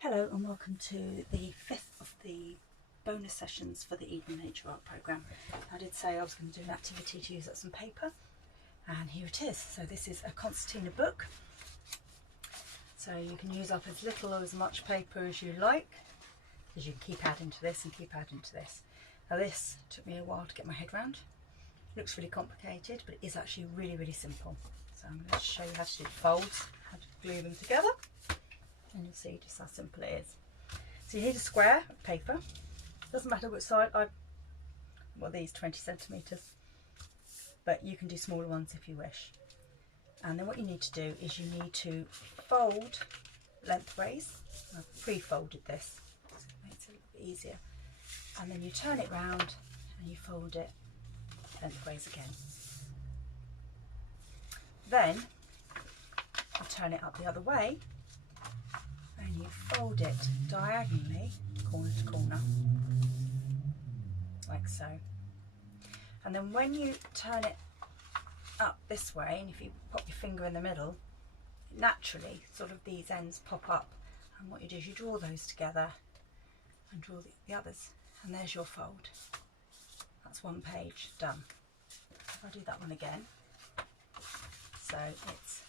Hello and welcome to the 5th of the bonus sessions for the Eden Nature Art programme. I did say I was going to do an activity to use up some paper, and here it is. So this is a concertina book, so you can use up as little or as much paper as you like, because you can keep adding to this and keep adding to this. Now this took me a while to get my head around. It looks really complicated, but it is actually really simple. So I'm going to show you how to do folds, how to glue them together, and you'll see just how simple it is. So you need a square of paper. Doesn't matter which side. These 20 centimetres, but you can do smaller ones if you wish. And then what you need to do is you need to fold lengthways. I've pre-folded this, so it makes it a little bit easier. And then you turn it round and you fold it lengthways again. Then you turn it up the other way and you fold it diagonally, corner to corner, like so. And then when you turn it up this way, and if you pop your finger in the middle, naturally sort of these ends pop up, and what you do is you draw those together and draw the others, and there's your fold. That's one page done. If I do that one again, so it's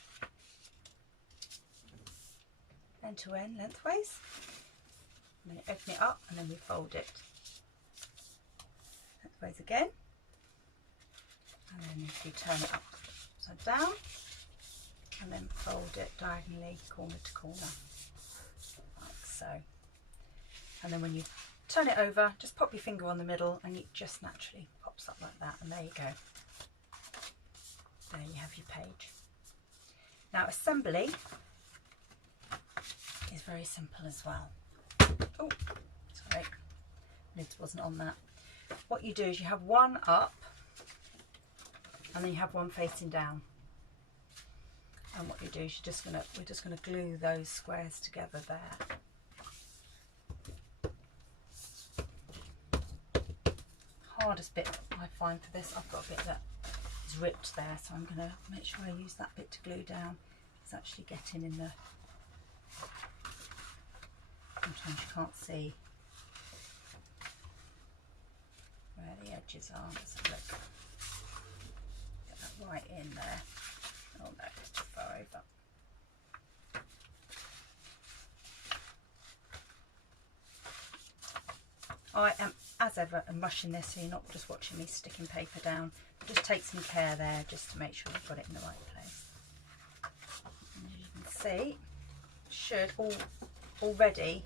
end to end lengthways, and then you open it up and then we fold it lengthways again, and then if you turn it upside down and then fold it diagonally corner to corner, like so. And then when you turn it over, just pop your finger on the middle and it just naturally pops up like that, and there you go. There you have your page. Now assembly is very simple as well. Oh, sorry, lid wasn't on that. What you do is you have one up and then you have one facing down. And what you do is we're just gonna glue those squares together there. Hardest bit I find for this, I've got a bit that is ripped there, so I'm going to make sure I use that bit to glue down. It's actually getting in the, sometimes you can't see where the edges are. Let's have a look. Get that right in there. Oh no, it's too far over. I am, as ever, mushing this, so you're not just watching me sticking paper down. Just take some care there just to make sure you've got it in the right place. And as you can see, should already,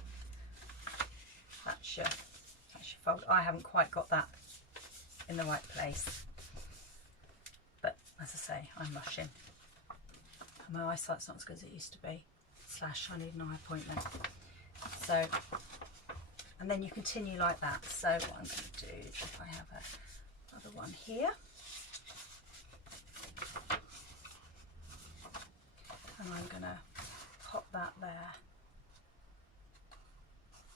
that's your fold. I haven't quite got that in the right place, but as I say, I'm mushing. And my eyesight's not as good as it used to be. / I need an eye appointment. So, and then you continue like that. So what I'm going to do is, if I have another one here, and I'm going to pop that there.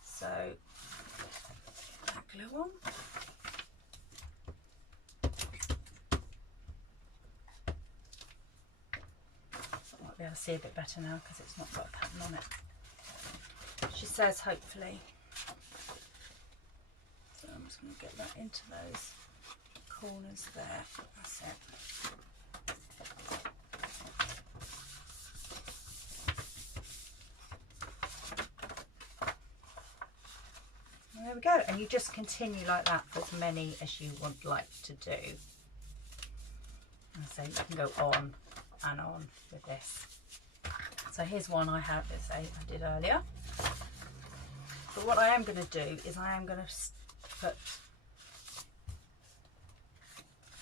So that glue on. I might be able to see a bit better now because it's not got a pattern on it. She says hopefully. So I'm just going to get that into those corners there. That's it. There we go, and you just continue like that for as many as you would like to do. And so you can go on and on with this. So here's one I have, as I did earlier. But what I am going to do is I am going to put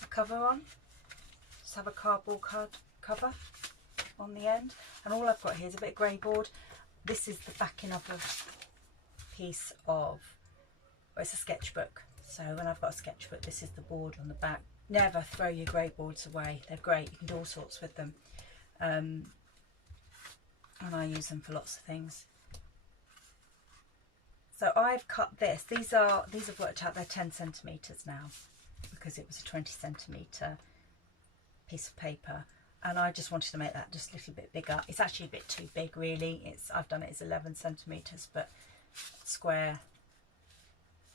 a cover on. Just have a cardboard cover on the end, and all I've got here is a bit of grey board. This is the backing of a piece of, well, it's a sketchbook. So when I've got a sketchbook, this is the board on the back. Never throw your grey boards away. They're great. You can do all sorts with them. And I use them for lots of things. So I've cut this. These have worked out, they're 10 centimetres now, because it was a 20 centimetre piece of paper. and I just wanted to make that just a little bit bigger. It's actually a bit too big really. I've done it as 11 centimetres, but square,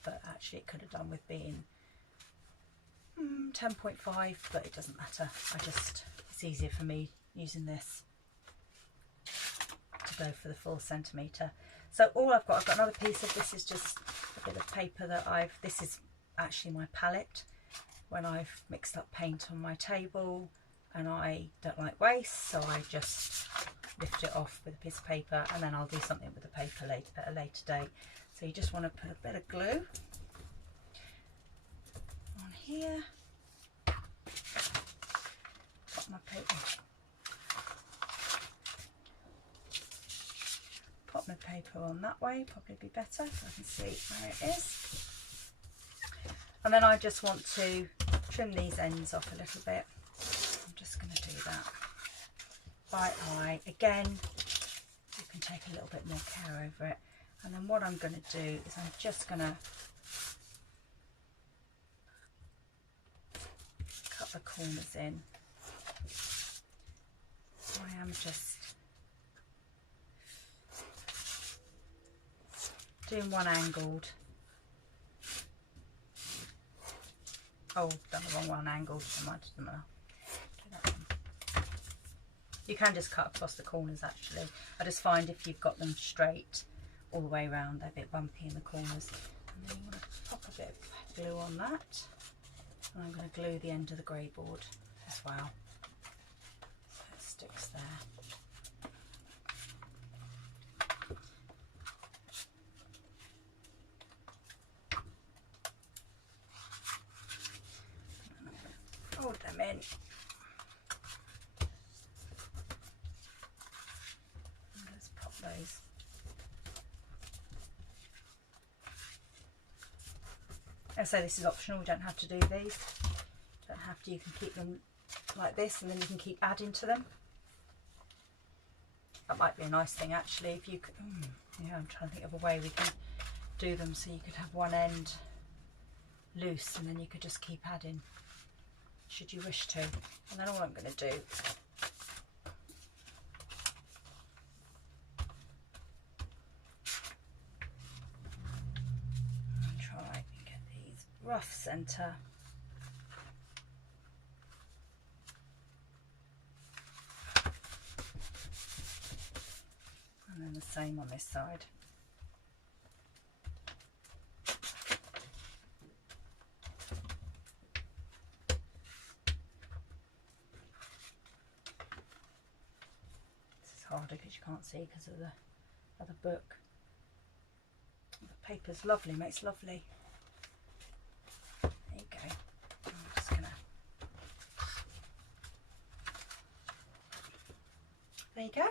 but actually it could have done with being 10.5, but it doesn't matter. It's easier for me using this to go for the full centimetre. So all I've got another piece of this, is just a bit of paper that this is actually my palette when I've mixed up paint on my table, and I don't like waste, so I just lift it off with a piece of paper, and then I'll do something with the paper at a later date. So you just want to put a bit of glue on here, put my paper, put my paper on that way, probably be better so I can see where it is. And then I just want to trim these ends off a little bit. I'm just going to do that by eye. Again, you can take a little bit more care over it. And then what I'm going to do is I'm just going to cut the corners in. I am just doing one angled. Oh, done the wrong one angled. You can just cut across the corners actually. I just find if you've got them straight all the way around, they're a bit bumpy in the corners. And then you want to pop a bit of glue on that. And I'm going to glue the end of the grey board as well, so it sticks there. Fold them in. And let's pop those. So this is optional, you don't have to do these. Don't have to, you can keep them like this, and then you can keep adding to them. That might be a nice thing actually, if you could, yeah, I'm trying to think of a way we can do them so you could have one end loose and then you could just keep adding, should you wish to. And then all I'm going to do, and try and get these rough centre. And then the same on this side. Harder because you can't see because of the other book. The paper's lovely, makes lovely. There you go. I'm just gonna. There you go.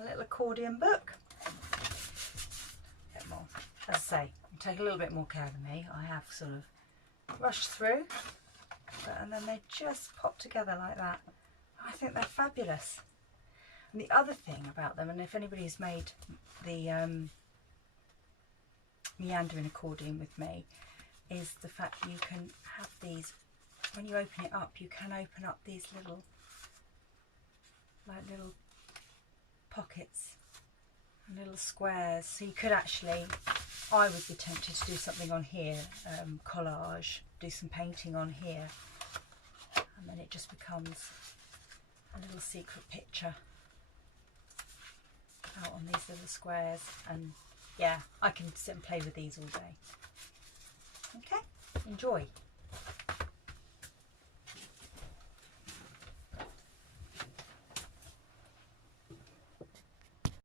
A little accordion book. Get more. As I say, you take a little bit more care than me. I have sort of rushed through, and then they just pop together like that. I think they're fabulous. And the other thing about them, and if anybody's made the meandering accordion with me, is the fact you can have these, when you open it up, you can open up these little, like little pockets and little squares. So you could actually, I would be tempted to do something on here, collage, do some painting on here, and then it just becomes a little secret picture out on these little squares. And yeah, I can sit and play with these all day. Okay, enjoy.